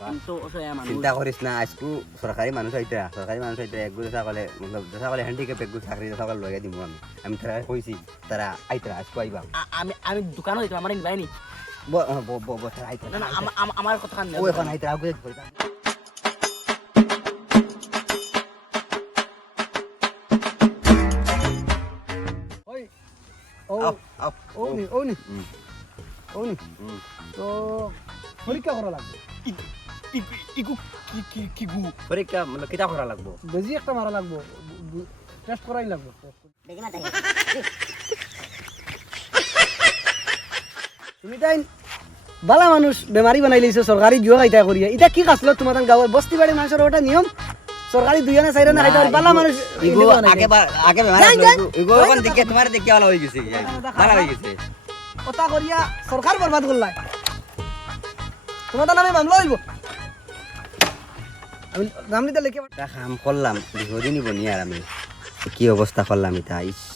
কিন্তু অসহায় মানুষ চিন্তা করিস না আজকু সরকারি মানুষ আইতা একগুলো সকলে মতলব সকলে হ্যান্ডিক্যাপ একগুলো চাকরি সকল লইয়া দিব আমি তারা কইছি তারা আইতা আজকু আইবা আমি আমি দোকানও দিতাম আমার ইনভাই নি তারা আইতা না না আমার কথা কান ও এখন আইতা আগে কইতা ওই ও আপ ওনি ওনি তো পরীক্ষা করা লাগবে ইকু কি গু পরীক্ষা মানে কিতা করা লাগবো বেজি একটা মারা লাগবে টেস্ট করাই লাগবে তুমি তাই বালা মানুষ বেমারি বানাই লইছো সরকারি জুয়া খাইতা করিয়া এটা কি কাছিল তোমার গাঁৱৰ বস্তি বাড়ি মানুষের ওটা নিয়ম সরকারি দুইয়া না চাইরা না খাইতা বালা মানুষ ইগো আগে বেমার ইগো এখন দেখে তোমার দেখে ভালো হয়ে গেছে ভালো হয়ে গেছে ওটা করিয়া সরকার বরবাদ করলাই তোমার নামে মামলা হইব আমি নাম নিতে লিখে একটা কাম করলাম বিহদিনী বনি আর আমি কি অবস্থা করলাম এটা